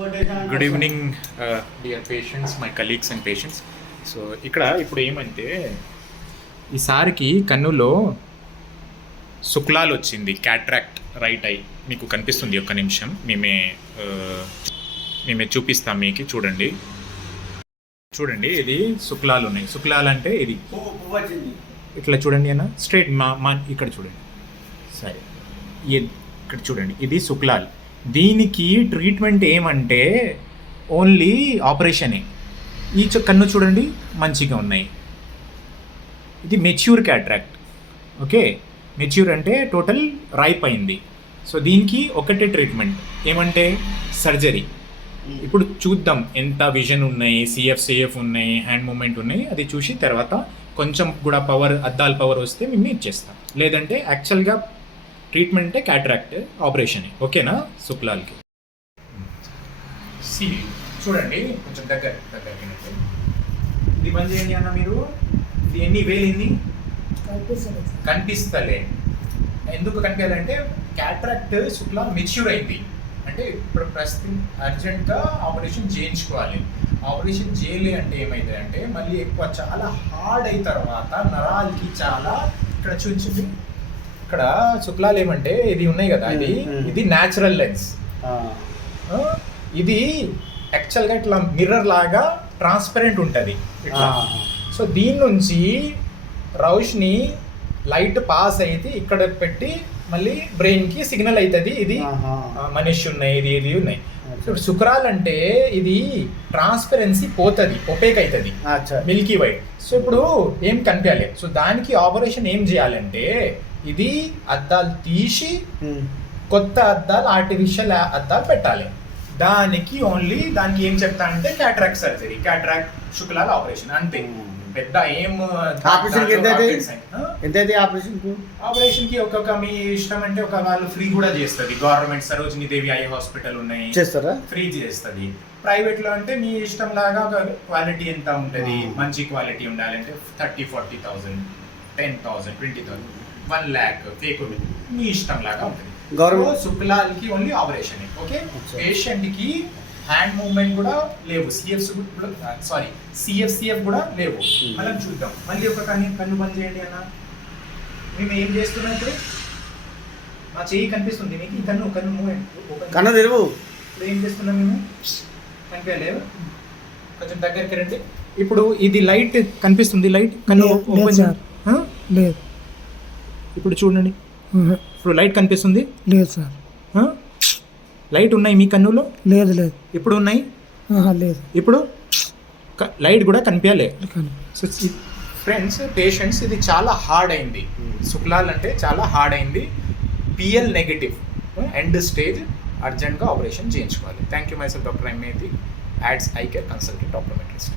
Good evening dear patients, my colleagues and patients. So ఇక్కడ ఇప్పుడు ఏమంటే ఈసారికి కన్నులో శుక్లాలు వచ్చింది, క్యాట్రాక్ట్ రైట్ ఐ మీకు కనిపిస్తుంది. ఒక్క నిమిషం మేమే చూపిస్తాం మీకు. చూడండి చూడండి, ఇది శుక్లాలు ఉన్నాయి. శుక్లాలు అంటే ఇది ఇట్లా చూడండి అన్న, స్ట్రైట్ మా ఇక్కడ చూడండి. సరే, ఇక్కడ చూడండి, ఇది శుక్లాలు. దీనికి ట్రీట్మెంట్ ఏమంటే ఓన్లీ ఆపరేషనే. ఈ కన్ను చూడండి మంచిగా ఉన్నాయి. ఇది మెచ్యూర్ క్యాట్రాక్ట్. ఓకే, మెచ్యూర్ అంటే టోటల్ రైప్ అయింది. సో దీనికి ఒకటే ట్రీట్మెంట్ ఏమంటే సర్జరీ. ఇప్పుడు చూద్దాం ఎంత విజన్ ఉన్నాయి, సిఎఫ్ ఉన్నాయి, హ్యాండ్ మూమెంట్ ఉన్నాయి. అది చూసి తర్వాత కొంచెం కూడా పవర్, అద్దాల పవర్ వస్తే మేము ఇచ్చేస్తాం. లేదంటే యాక్చువల్గా ట్రీట్మెంట్ అంటే క్యాట్రాక్ట్ ఆపరేషన్. ఓకేనా? శుక్లాలకి సి చూడండి కొంచెం దగ్గరికి ఇది బంద్ చేయండి అన్న. మీరు ఇది ఎన్ని వేలింది కనిపిస్తలే. ఎందుకు కనిపించాలంటే క్యాట్రాక్ట్ శుక్లా మెచ్యూర్ అయింది అంటే ఇప్పుడు ప్రస్తుతం అర్జెంట్గా ఆపరేషన్ చేయించుకోవాలి. ఆపరేషన్ చేయలే అంటే ఏమైంది అంటే మళ్ళీ ఎక్కువ చాలా హార్డ్ అయిన తర్వాత నరాలకి చాలా ఇక్కడ చూసింది. ఇక్కడ శుక్లాలు ఏమంటే ఇది ఉన్నాయి కదా, ఇది న్యాచురల్ లెన్స్. ఇది యాక్చువల్గా ఇట్లా మిర్రర్ లాగా ట్రాన్స్పరెంట్ ఉంటుంది ఇట్లా. సో దీని నుంచి రౌష్ని లైట్ పాస్ అయితే ఇక్కడ పెట్టి మళ్ళీ బ్రెయిన్కి సిగ్నల్ అవుతుంది. ఇది మనిషి ఉన్నాయి, ఇది ఉన్నాయి. ఇప్పుడు శుక్రాలు అంటే ఇది ట్రాన్స్పరెన్సీ పోతుంది, ఒపేక్ అవుతుంది, మిల్కీ వైట్. సో ఇప్పుడు ఏం కనిపించాలి. సో దానికి ఆపరేషన్ ఏం చేయాలంటే ఇది అద్దాలు తీసి కొత్త అద్దాలు, ఆర్టిఫిషియల్ అద్దాలు పెట్టాలి. దానికి ఏం చెప్తా అంటే క్యాట్రాక్ట్ సర్జరీ, క్యాట్రాక్ట్ శుక్లాల ఆపరేషన్ అంతే. పెద్ద ఏం ఆపరేషన్ కి ఒక్కొక్క మీ ఇష్టం అంటే ఒక వాళ్ళు ఫ్రీ కూడా చేస్తుంది. గవర్నమెంట్ సరోజిని దేవి ఐ హాస్పిటల్ ఉన్నాయి, చేస్తారా? ఫ్రీ చేస్తుంది. ప్రైవేట్ లో అంటే మీ ఇష్టం లాగా క్వాలిటీ ఎంత ఉంటుంది, మంచి క్వాలిటీ ఉండాలంటే 30,000-40,000, 10,000, 20,000, 1 lakh ఫేక్ మీ ఇష్టం లాగా ఉంటుంది. శుక్లాలకి ఓన్లీ ఆపరేషన్. ఓకే, పేషెంట్ కి హ్యాండ్ మూవ్మెంట్ కూడా లేవు, సిఎఫ్ కూడా లేవు. మనం చూద్దాం. మళ్ళీ ఒక కన్ను బంద్ చేయండి అన్న. మేము ఏం చేస్తున్నాం ఇప్పుడు? మా చెయ్యి కనిపిస్తుంది మీకు, ఈ కన్ను మూవ్మెంట్ కన్ను తెరువు. ఇప్పుడు ఏం చేస్తున్నాం మేము? కనిపించలేవు, కొంచెం దగ్గరికి రండి. ఇప్పుడు ఇది లైట్ కనిపిస్తుంది, లైట్ కన్ను ఓపెన్ లేదు. ఇప్పుడు చూడండి, ఇప్పుడు లైట్ కనిపిస్తుంది లేదు సార్. లైట్ ఉన్నాయి మీ కన్నులో? లేదు. ఇప్పుడు ఉన్నాయి? లేదు. ఇప్పుడు లైట్ కూడా కనిపించలేదు. సో ఫ్రెండ్స్, పేషెంట్స్, ఇది చాలా హార్డ్ అయింది. శుక్లాలు అంటే చాలా హార్డ్ అయింది. పిఎల్ నెగటివ్, ఎండ్ స్టేజ్, అర్జెంట్గా ఆపరేషన్ చేయించుకోవాలి. Thank you. మైసెల్ఫ్ డాక్టర్ ఎంఏతి, యాడ్స్ ఐ కేర్ కన్సల్టెంట్ ఆప్టోమెట్రిస్ట్.